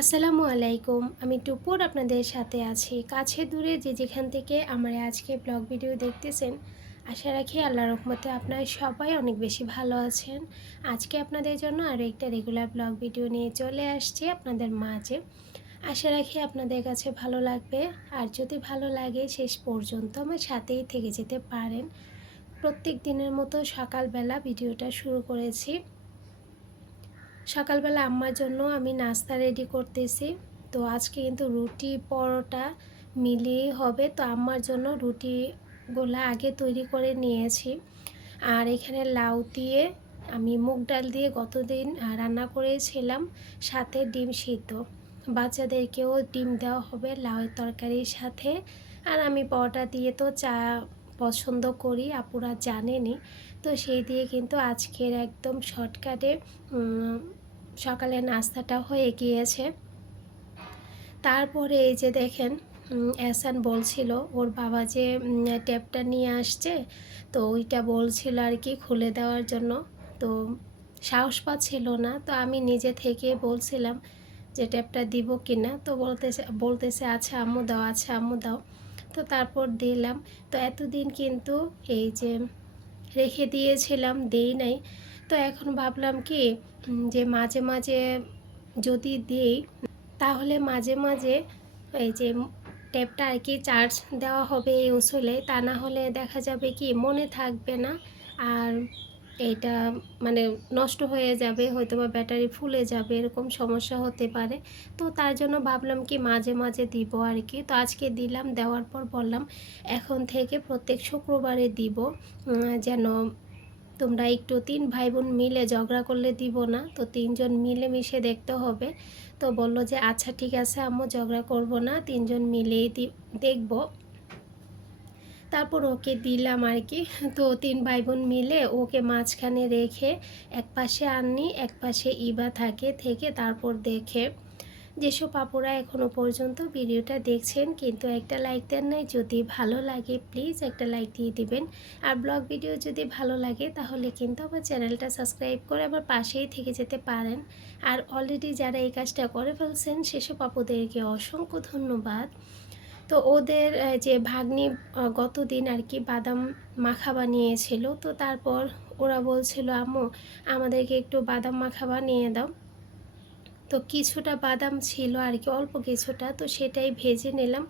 আসসালামু আলাইকুম। আমি টুপুর আপনাদের সাথে আছি। কাছে দূরে যে যেখান থেকে আমার আজকে ব্লগ ভিডিও দেখতেছেন, আশা রাখি আল্লাহ রহমতে আপনারা সবাই অনেক বেশি ভালো আছেন। আজকে আপনাদের জন্য আরও একটা রেগুলার ব্লগ ভিডিও নিয়ে চলে আসছি আপনাদের মাঝে। আশা রাখি আপনাদের কাছে ভালো লাগবে। আর যদি ভালো লাগে, শেষ পর্যন্ত আমার সাথেই থেকে যেতে পারেন। প্রত্যেক দিনের মতো সকালবেলা ভিডিওটা শুরু করেছি। সকালবেলা আম্মার জন্য আমি নাস্তা রেডি করতেছি। তো আজকে কিন্তু রুটি পরোটা মিলিয়ে হবে। তো আম্মার জন্য রুটিগুলো আগে তৈরি করে নিয়েছি। আর এখানে লাউ দিয়ে আমি মুগ ডাল দিয়ে গতদিন রান্না করেছিলাম। সাথে ডিম সিদ্ধ। বাচ্চাদেরকেও ডিম দেওয়া হবে লাউয়ের তরকারির সাথে। আর আমি পরোটা দিয়ে তো চা পছন্দ করি, আপুরা জানেনি তো সেই দিয়ে কিন্তু আজকের একদম শর্টকাটে সকালে নাস্তাটা হয়ে গিয়েছে। তারপরে এই যে দেখেন অ্যাসান বলছিল, ওর বাবা যে ট্যাপটা নিয়ে আসছে, তো ওইটা বলছিল আর কি খুলে দেওয়ার জন্য। তো সাহস পাচ্ছিল না, তো আমি নিজে থেকে বলছিলাম যে ট্যাপটা দিব কি না তো বলতেছে বলতেছে আচ্ছা আম্মু দাও আচ্ছা আম্মু দাও। তো তারপর দিলাম। তো এতদিন কিন্তু এই যে রেখে দিয়েছিলাম, দেই নাই। তো এখন ভাবলাম কি যে মাঝে মাঝে যদি দিই, তাহলে মাঝে মাঝে এই যে ট্যাপটা আর কি চার্জ দেওয়া হবে এই উসলে, তা না হলে দেখা যাবে কি মনে থাকবে না। আর এইটা মানে নষ্ট হয়ে যাবে হয়তো বা ব্যাটারি ফুলে যাবে, এরকম সমস্যা হতে পারে। তো তার জন্য ভাবলাম কি মাঝে মাঝে দিব আর কি। তো আজকে দিলাম, দেওয়ার পর বললাম, এখন থেকে প্রত্যেক শুক্রবারে দিব। যেন তোমরা একটু তিন ভাই বোন মিলে ঝগড়া করলে দিব না, তো তিনজন মিলে মিশে দেখতে হবে। তো বলল যে আচ্ছা ঠিক আছে আম্মু, ঝগড়া করব না, তিনজন মিলেই দেখব। তারপর ওকে দিলাম আর কি। তো তিন ভাই বোন মিলে ওকে মাঝখানে রেখে এক পাশে আননি, এক পাশে ইবা থাকে, থেকে তারপর দেখে। যেসব আপুরা এখনও পর্যন্ত ভিডিওটা দেখছেন, কিন্তু একটা লাইক দেন নাই, যদি ভালো লাগে প্লিজ একটা লাইক দিয়ে দিবেন। আর ব্লগ ভিডিও যদি ভালো লাগে, তাহলে কিন্তু আমার চ্যানেলটা সাবস্ক্রাইব করে আমার পাশেই থেকে যেতে পারেন। আর অলরেডি যারা এই কাজটা করে ফেলছেন, সেসব আপুদেরকে অসংখ্য ধন্যবাদ। তো ওদের যে ভাগ্নি গত দিন আর কি বাদাম মাখা বানিয়েছিল, তো তারপর ওরা বলছিল, আম্মু, আমাদেরকে একটু বাদাম মাখা বানিয়ে দাও। তো কিছুটা বাদাম ছিল আর কি অল্প কিছুটা, তো সেটাই ভেজে নিলাম।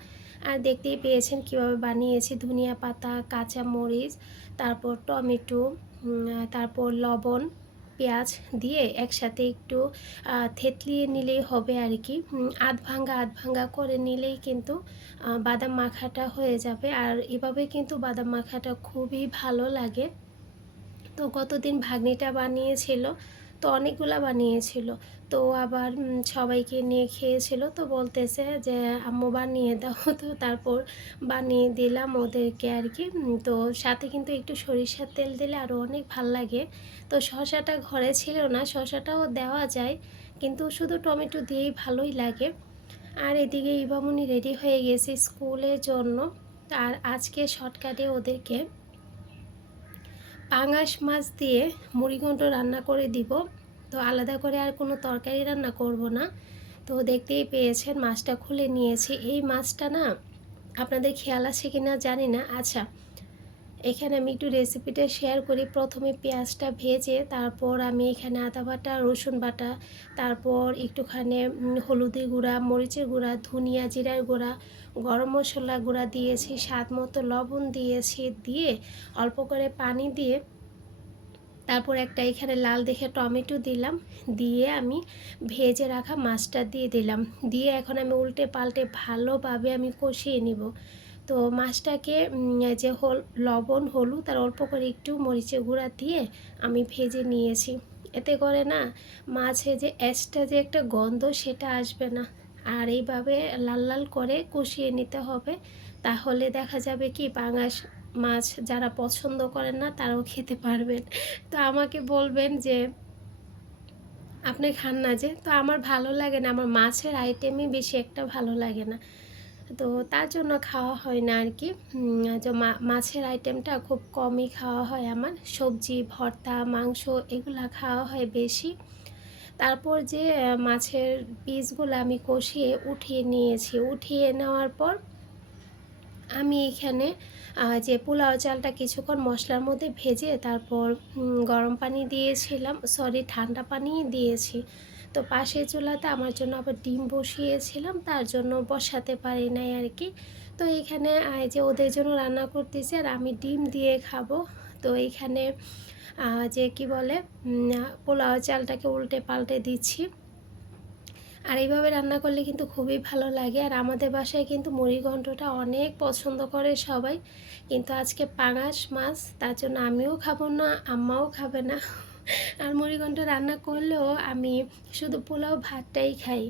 আর দেখতেই পেয়েছেন কীভাবে বানিয়েছি, ধনিয়া পাতা কাঁচা মরিচ তারপর টমেটো তারপর লবণ পেঁয়াজ দিয়ে একসাথে একটু থেতলিয়ে নিলেই হবে আর কি আধ ভাঙ্গা আধ ভাঙ্গা করে নিলেই কিন্তু বাদাম মাখাটা হয়ে যাবে। আর এভাবে কিন্তু বাদাম মাখাটা খুবই ভালো লাগে। তো কতদিন ভাগ্নিটা বানিয়েছিল তো অনেকগুলা বানিয়েছিল। তো আবার সবাইকে নিয়ে খেয়েছিল। তো বলতেছে যে, আম্মু বানিয়ে দাও। তো তারপর বানিয়ে দিলাম ওদেরকে আর কি তো সাথে কিন্তু একটু সরিষার তেল দিলে আরও অনেক ভালো লাগে। তো শশাটা ঘরে ছিল না শশাটাও দেওয়া যায়। কিন্তু শুধু টমেটো দিয়েই ভালোই লাগে। আর এদিকে ইবামনি রেডি হয়ে গেছে স্কুলের জন্য। আর আজকে শর্টকাটে ওদেরকে পাঙাশ মাছ দিয়ে মুড়িঘণ্ট রান্না করে দিব। তো আলাদা করে আর কোনো তরকারি রান্না করব না। তো দেখতেই পেয়েছেন মাছটা খুলে নিয়েছে। এই মাছটা না আপনাদের খেয়াল আছে কি না জানি না। আচ্ছা এখানে আমি একটু রেসিপিটা শেয়ার করি। প্রথমে পেঁয়াজটা ভেজে তারপর আমি এখানে আদা বাটা, রসুন বাটা, তারপর একটুখানি হলুদি গুঁড়া, মরিচের গুঁড়া, ধনিয়া জিরার গুঁড়া, গরম মশলা গুঁড়া দিয়েছি, স্বাদ মতো লবণ দিয়েছি, দিয়ে অল্প করে পানি দিয়ে তারপর একটা এখানে লাল দেখে টমেটো দিলাম, দিয়ে আমি ভেজে রাখা মাছটা দিয়ে দিলাম। দিয়ে এখন আমি উল্টে পাল্টে ভালোভাবে আমি কষিয়ে নিব। তো মাছটাকে যে হল, লবণ, হলুদ আর অল্প করে একটু মরিচে গুঁড়া দিয়ে আমি ভেজে নিয়েছি। এতে করে না মাছে যে অ্যাসটা যে একটা গন্ধ সেটা আসবে না। আর এইভাবে লাল লাল করে কষিয়ে নিতে হবে। তাহলে দেখা যাবে কি পাঙাশ মাছ যারা পছন্দ করেন না তারাও খেতে পারবেন। তো আমাকে বলবেন যে, আপনি খান না যে, তো আমার ভালো লাগে না। আমার মাছের আইটেমই বেশি একটা ভালো লাগে না। তো তার জন্য খাওয়া হয় না আর কি যে মাছের আইটেমটা খুব কমই খাওয়া হয় আমার। সবজি, ভর্তা, মাংস এগুলা খাওয়া হয় বেশি। তারপর যে মাছের পিসগুলো আমি কষিয়ে উঠিয়ে নিয়েছি। উঠিয়ে নেওয়ার পর আমি এখানে যে পোলাও চালটা কিছুক্ষণ মশলার মধ্যে ভেজে তারপর গরম পানি দিয়েছিলাম। সরি ঠান্ডা পানি দিয়েছি। তো পাশে চুলাতে আমার জন্য আবার ডিম বসিয়েছিলাম, তার জন্য বসাতে পারি নাই আর কি। তো এখানে যে ওদের জন্য রান্না করতেছি, আর আমি ডিম দিয়ে খাব। তো এইখানে যে কি বলে পোলাও চালটাকে উল্টে পাল্টে দিচ্ছি। আর এইভাবে রান্না করলে কিন্তু খুবই ভালো লাগে। আর আমাদের বাসায় কিন্তু মুড়িঘণ্টটা অনেক পছন্দ করে সবাই। কিন্তু আজকে পাঙাশ মাছ, তার জন্য আমিও খাব না, আম্মাও খাবে না। আর মুড়িঘণ্ট রান্না করলেও আমি শুধু পোলাও ভাতটাই খাই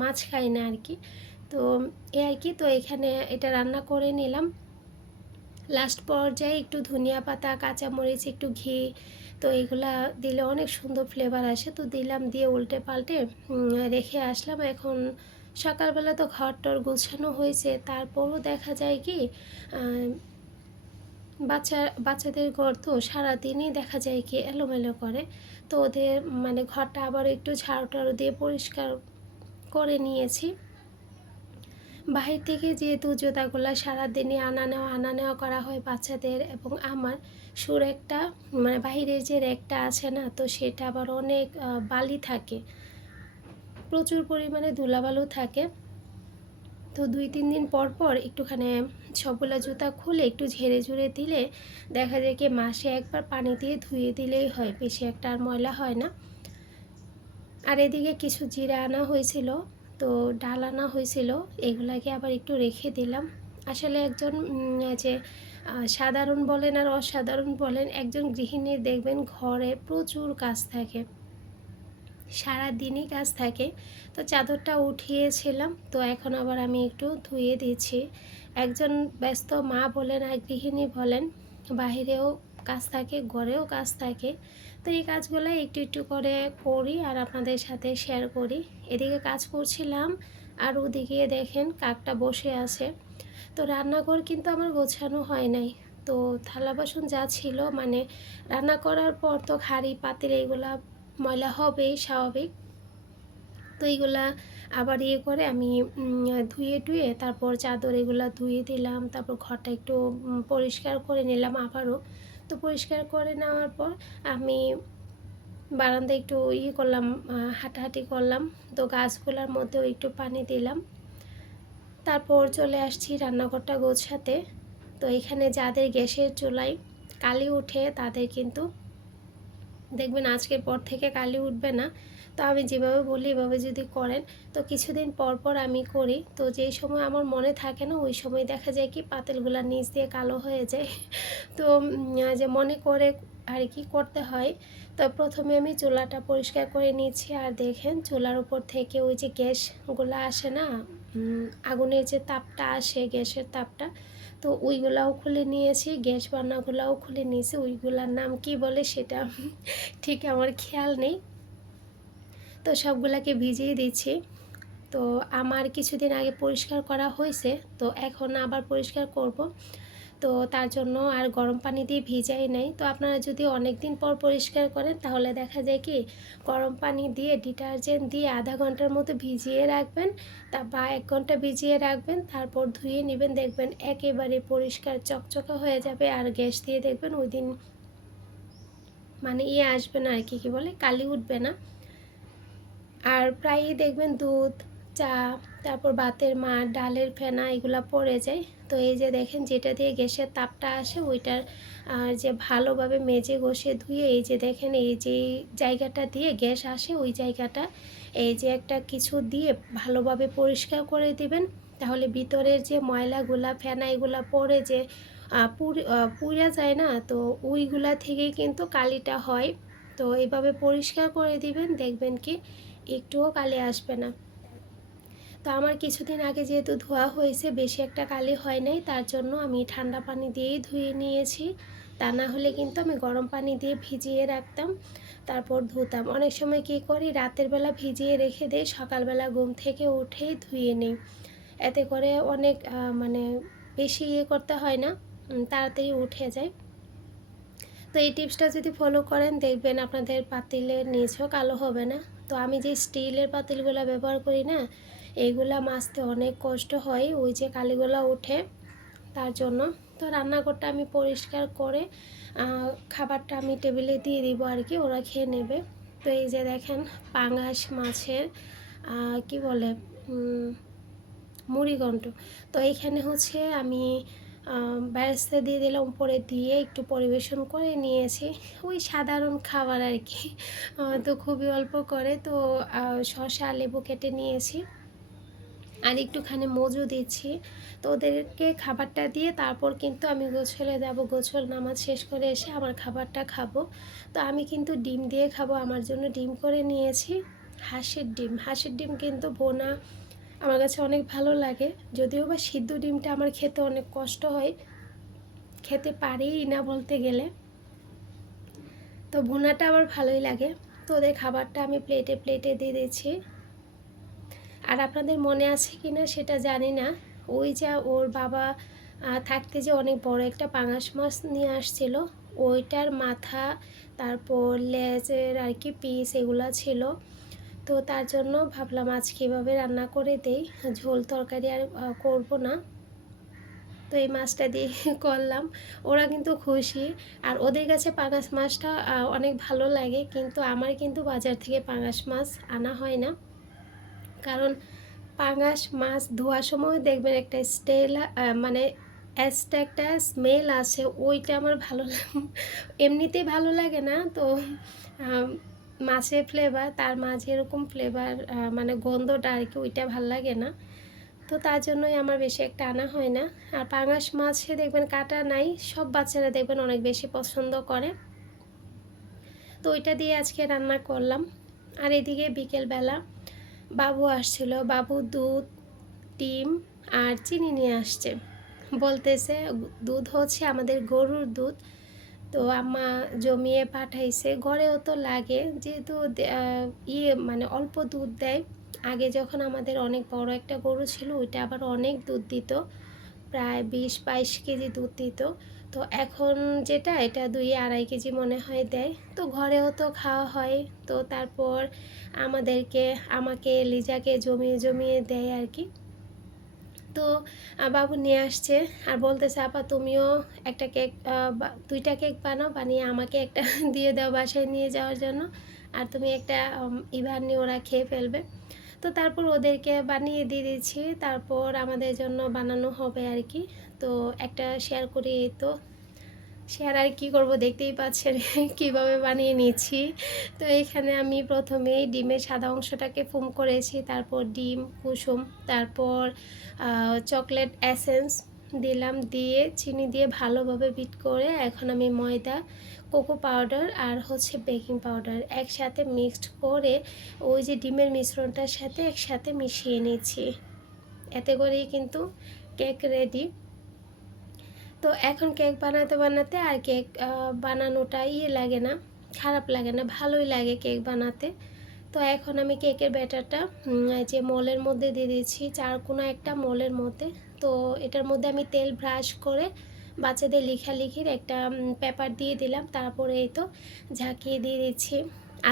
মাছ খাই না আর কি। তো এ আর কি, তো এখানে এটা রান্না করে নিলাম। লাস্ট পর্যায়ে একটু ধনিয়া পাতা, কাঁচামরিচ, একটু ঘি, তো এগুলা দিলে অনেক সুন্দর ফ্লেভার আসে। তো দিলাম, দিয়ে উল্টে পাল্টে রেখে আসলাম। এখন সকালবেলা তো ঘর টর গোছানো হয়েছে, তারপরও দেখা যায় কি বাচ্চা, বাচ্চাদের ঘর তো সারাদিনই দেখা যায় কি এলোমেলো করে। তো ওদের মানে ঘরটা আবার একটু ঝাড়ু টাড়ু দিয়ে পরিষ্কার করে নিয়েছি। বাহির থেকে যেহেতু জুতাগুলো সারাদিনই আনা নেওয়া আনা নেওয়া করা হয় বাচ্চাদের এবং আমার সুর একটা মানে বাহিরের যে র্যাকটা আছে না, তো সেটা আবার অনেক বালি থাকে। প্রচুর পরিমাণে ধুলাবালু থাকে। তো দুই, তিন দিন পর পর একটুখানি সবগুলা জুতা খুলে একটু ঝেড়ে ঝুড়ে দিলে দেখা যায় কি মাসে একবার পানি দিয়ে ধুয়ে দিলেই হয়, বেশি একটা আর ময়লা হয় না। আর এদিকে কিছু জিরা আনা হয়েছিল, তো ডাল আনা হয়েছিল, এগুলাকে আবার একটু রেখে দিলাম। আসলে একজন যে সাধারণ বলেন আর অসাধারণ বলেন, একজন গৃহিণীর দেখবেন ঘরে প্রচুর কাজ থাকে। সারা দিনই কাজ থাকে। তো চাদরটা উঠিয়েছিলাম, তো এখন আবার আমি একটু ধুয়ে দিচ্ছি। একজন ব্যস্ত মা বলেন আর গৃহিণী বলেন, বাহিরেও কাজ থাকে, ঘরেও কাজ থাকে। তো এই কাজগুলো একটু একটু করে করি আর আপনাদের সাথে শেয়ার করি। এদিকে কাজ করছিলাম আর ওদিকে দেখেন কাকটা বসে আছে। তো রান্নাঘর কিন্তু আমার গোছানো হয় নাই। তো থালা বাসন যা ছিল মানে রান্না করার পর তো হাঁড়ি পাতিল এইগুলা ময়লা হবেই স্বাভাবিক। তো এইগুলা আবার ইয়ে করে আমি ধুয়ে টুয়ে তারপর চাদর এগুলা ধুয়ে দিলাম। তারপর ঘরটা একটু পরিষ্কার করে নিলাম আবারও। তো পরিষ্কার করে নেওয়ার পর আমি বারান্দায় একটু ইয়ে করলাম হাঁটাহাঁটি করলাম। তো গাছগুলোর মধ্যেও একটু পানি দিলাম। তারপর চলে আসছি রান্নাঘরটা গোছাতে। তো এখানে যাদের গ্যাসের চুলায় কালি উঠে তাদের কিন্তু দেখবেন আজকের পর থেকে কালি উঠবে না। তো আমি যেভাবে বলি, এভাবে যদি করেন, তো কিছুদিন পর পর আমি করি। তো যেই সময় আমার মনে থাকে না, ওই সময় দেখা যায় কি পাতিলগুলা নিচ দিয়ে কালো হয়ে যায়। তো যে মনে করে আর কি করতে হয়, তো প্রথমে আমি চুলাটা পরিষ্কার করে নিচ্ছি। আর দেখেন চুলার উপর থেকে ওই যে গ্যাসগুলো আসে না আগুনের যে তাপটা আসে, গ্যাসের তাপটা তো ওইগুলাও খুলে নিয়েছি, গ্যাস বান্নাগুলাও খুলে নিয়েছি, ওইগুলার নাম কি বলে সেটা ঠিক আমার খেয়াল নেই। তো সবগুলাকে ভিজিয়ে দিচ্ছি। তো আমার কিছুদিন আগে পরিষ্কার করা হয়েছে, তো এখন আবার পরিষ্কার করব। তো তার জন্য আর গরম পানি দিয়ে ভিজাই নাই। তো আপনারা যদি অনেক দিন পর পরিষ্কার করেন, তাহলে দেখা যায় কি, গরম পানি দিয়ে ডিটারজেন্ট দিয়ে আধা ঘণ্টার মতো ভিজিয়ে রাখবেন, তা বা এক ঘণ্টা ভিজিয়ে রাখবেন, তারপর ধুয়ে নেবেন, দেখবেন একেবারে পরিষ্কার চকচকা হয়ে যাবে আর গ্যাস দিয়ে দেখবেন ওই দিন মানে ইয়ে আসবে না আর কি, কী বলে, কালি উঠবে না। আর প্রায়ই দেখবেন দুধ, চা তারপর ভাতের মার, ডালের ফেনা এগুলো পড়ে যায়। তো এই যে দেখেন, যেটা দিয়ে গ্যাসের তাপটা আসে, ওইটার, আর যে ভালোভাবে মেজে ঘষে ধুয়ে, এই যে দেখেন, এই যে জায়গাটা দিয়ে গ্যাস আসে, ওই জায়গাটা এই যে একটা কিছু দিয়ে ভালোভাবে পরিষ্কার করে দিবেন। তাহলে ভিতরের যে ময়লাগুলা, ফেনা এগুলা পড়ে যে পুড়ে যায় না, তো ওইগুলা থেকেই কিন্তু কালিটা হয়। তো এইভাবে পরিষ্কার করে দিবেন, দেখবেন কি একটুও কালি আসবে না। তো আমার কিছুদিন আগে যেহেতু ধোয়া হয়েছে, বেশি একটা কালি হয় নাই, তার জন্য আমি ঠান্ডা পানি দিয়েই ধুয়ে নিয়েছি। তা না হলে কিন্তু আমি গরম পানি দিয়ে ভিজিয়ে রাখতাম, তারপর ধুতাম। অনেক সময় কী করি, রাতের বেলা ভিজিয়ে রেখে দিই, সকালবেলা ঘুম থেকে উঠেই ধুয়ে নিই। এতে করে অনেক মানে বেশি ইয়ে করতে হয় না তাড়াতাড়ি উঠে যায়। তো এই টিপসটা যদি ফলো করেন, দেখবেন আপনাদের পাতিলের নিচেও কালো হবে না। তো আমি যে স্টিলের পাতিলগুলো ব্যবহার করি না এইগুলা মাছতে অনেক কষ্ট হয়, ওই যে কালিগুলো ওঠে তার জন্য। তো রান্নাঘরটা আমি পরিষ্কার করে খাবারটা আমি টেবিলে দিয়ে দিব আর কি, ওরা খেয়ে নেবে। তো এই যে দেখেন, পাঙাশ মাছের কি বলে মুড়িঘণ্ট তো এইখানে হচ্ছে আমি ব্যারেস্তা দিয়ে দিলাম, উপরে দিয়ে একটু পরিবেশন করে নিয়েছি। ওই সাধারণ খাবার আর কি। তো খুবই অল্প করে, তো শসা, লেবু কেটে নিয়েছি। আর একটুখানি মজু দিচ্ছি। তো ওদেরকে খাবারটা দিয়ে তারপর কিন্তু আমি গোছলে যাব, গোছল নামাজ শেষ করে এসে আমার খাবারটা খাব। তো আমি কিন্তু ডিম দিয়ে খাব, আমার জন্য ডিম করে নিয়েছি। হাঁসের ডিম হাঁসের ডিম কিন্তু বোনা আমার কাছে অনেক ভালো লাগে। যদিও বা সিদ্ধ ডিমটা আমার খেতে অনেক কষ্ট হয়, খেতে পারিই না বলতে গেলে। তো ভুনাটা আমার ভালোই লাগে। তো ওদের খাবারটা আমি প্লেটে প্লেটে দিয়ে দিচ্ছি। আর আপনাদের মনে আছে কি না সেটা জানি না। ওই যা ওর বাবা থাকতে যে অনেক বড় একটা পাঙাশ মাছ নিয়ে আসছিল, ওইটার মাথা, তারপর লেজের আর কি পিস এগুলো ছিল। তো তার জন্য ভাবলাম আজ কীভাবে রান্না করে দেই, ঝোল তরকারি আর করব না। তো এই মাছটা দিয়ে করলাম। ওরা কিন্তু খুশি। আর ওদের কাছে পাঙাশ মাছটা অনেক ভালো লাগে, কিন্তু আমার কিন্তু বাজার থেকে পাঙাশ মাছ আনা হয় না। কারণ পাঙাশ মাছ ধোয়ার সময় দেখবেন একটা স্টেল মানে অ্যাসটা একটা স্মেল আছে ওইটা আমার ভালো এমনিতেই ভালো লাগে না। তো মাছের ফ্লেভার তার মাঝে এরকম ফ্লেভার মানে গন্ধটা আর কি, ওইটা ভালো লাগে না। তো তার জন্যই আমার বেশি একটা আনা হয় না। আর পাঙাশ মাছে দেখবেন কাটা নাই, সব বাচ্চারা দেখবেন অনেক বেশি পছন্দ করে। তো ওইটা দিয়ে আজকে রান্না করলাম। আর এদিকে বিকেলবেলা বাবু আসছিল, বাবু দুধ, ডিম আর চিনি নিয়ে আসছে। বলতেছে, দুধ হচ্ছে আমাদের গরুর দুধ। তো আম্মা জমিয়ে পাঠাইছে, ঘরেও তো লাগে, যেহেতু ইয়ে মানে অল্প দুধ দেয়। আগে যখন আমাদের অনেক বড় একটা গরু ছিল, ওইটা আবার অনেক দুধ দিত, প্রায় বিশ বাইশ কেজি দুধ দিত। তো এখন যেটা, এটা দুই আড়াই কেজি মনে হয় দেয়। তো ঘরেও তো খাওয়া হয়। তো তারপর আমাদেরকে, আমাকে, লিজাকে জমিয়ে জমিয়ে দেয় আর কি। তো বাবু নিয়ে আসছে আর বলতেছে, আপা, তুমিও একটা কেক দুইটা কেক বানাও, বানিয়ে আমাকে একটা দিয়ে দাও বাসায় নিয়ে যাওয়ার জন্য। আর তুমি একটা ইভার নিয়ে ওরা খেয়ে ফেলবে। তো তারপর ওদেরকে বানিয়ে দিয়ে দিয়েছি। তারপর আমাদের জন্য বানানো হবে আর কি। তো একটা শেয়ার করি তো। শেয়ার আর কি করব দেখতেই পাচ্ছেন কীভাবে বানিয়ে নিয়েছি তো এখানে আমি প্রথমেই ডিমের সাদা অংশটাকে ফুম করেছি। তারপর ডিম, কুসুম, তারপর চকলেট অ্যাসেন্স দিলাম দিয়ে চিনি দিয়ে ভালোভাবে বিট করে এখন আমি ময়দা কোকো পাউডার আর হচ্ছে বেকিং পাউডার একসাথে মিক্সড করে ওই যে ডিমের মিশ্রণটার সাথে একসাথে মিশিয়ে নিচ্ছি। এতে করেই কিন্তু কেক রেডি তো এখন কেক বানাতে বানাতে আর কেক আহ, বানানোটা ইয়ে লাগে না খারাপ লাগে না ভালোই লাগে কেক বানাতে। তো এখন আমি কেকের ব্যাটারটা যে মোলের মধ্যে দিয়ে দিচ্ছি চার কোনো একটা মোলের মধ্যে। তো এটার মধ্যে আমি তেল ব্রাশ করে বাচ্চাদের লেখালেখির একটা পেপার দিয়ে দিলাম। তারপরে এই তো ঝাঁকিয়ে দিয়ে দিচ্ছি।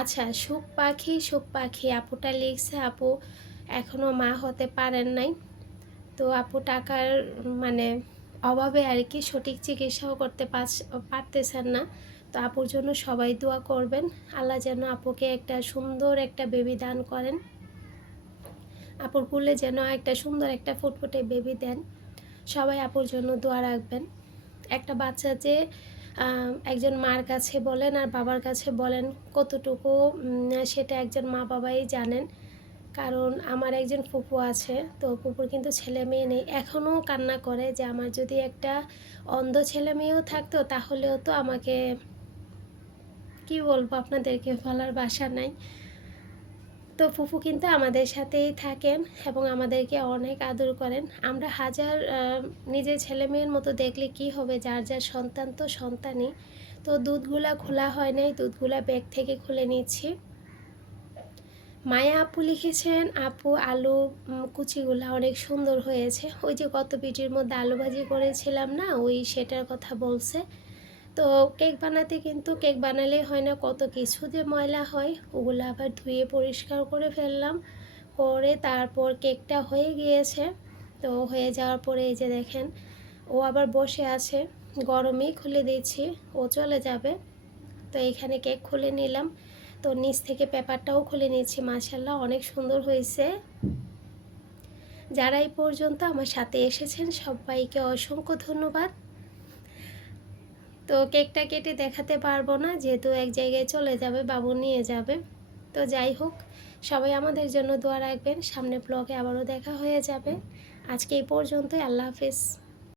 আচ্ছা সুখ পাখি সুখ পাখি, আপুটা লিখছে, আপু এখনও মা হতে পারেন নাই। তো আপু টাকার মানে অভাবে আর কি সঠিক চিকিৎসাও করতে পারতেছেন না। তো আপুর জন্য সবাই দোয়া করবেন। আল্লাহ যেন আপুকে একটা সুন্দর একটা বেবি দান করেন। আপুর কুলে যেন একটা সুন্দর একটা ফুটফুটে বেবি দেন। সবাই আপুর জন্য দোয়া রাখবেন। একটা বাচ্চা যে একজন মার কাছে বলেন আর বাবার কাছে বলেন কতটুকু সেটা একজন মা বাবাই জানেন। কারণ আমার একজন ফুপু আছে, তো ফুপুর কিন্তু ছেলে মেয়ে নেই। এখনও কান্না করে যে আমার যদি একটা অন্ধ ছেলে মেয়েও থাকতো, তাহলেও তো আমাকে, কি বলব আপনাদেরকে বলার বাসা নাই। তো ফুফু কিন্তু আমাদের সাথেই থাকেন এবং আমাদেরকে অনেক আদর করেন। আমরা হাজার নিজের ছেলে মেয়ের মতো দেখলে কি হবে? যার যার সন্তান তো সন্তানই। তো দুধগুলা খোলা হয় নাই, দুধগুলা ব্যাগ থেকে খুলে নিচ্ছি। মায়া আপু লিখেছেন, আপু, আলু কুচিগুলা অনেক সুন্দর হয়েছে। ওই যে গত ভিডিওর মধ্যে আলু ভাজি করেছিলাম না, ওই সেটার কথা বলছে। তো কেক বানাতে কিন্তু কেক বানালে হয় না, কত কিছু যে ময়লা হয়। ওগুলো আবার ধুয়ে পরিষ্কার করে ফেললাম, করে তারপর কেকটা হয়ে গিয়েছে। তো হয়ে যাওয়ার পরে এই যে দেখেন, ও আবার বসে আছে, গরমেই খুলে দিচ্ছি, ও চলে যাবে। তো এখানে কেক খুলে নিলাম। তো নিচ থেকে পেপারটাও খুলে নিচ্ছি মাশাল্লাহ অনেক সুন্দর হয়েছে। যারা এই পর্যন্ত আমার সাথে এসেছেন, সবাইকে অসংখ্য ধন্যবাদ। তো কেকটা কেটে দেখাতে পারব না, যেহেতু এক জায়গায় চলে যাবে, বাবু নিয়ে যাবে। তো যাই হোক, সবাই আমাদের জন্য দোয়া রাখবেন। সামনে ব্লগে আবারও দেখা হয়ে যাবে। আজকে এই পর্যন্তই, আল্লাহ হাফেজ।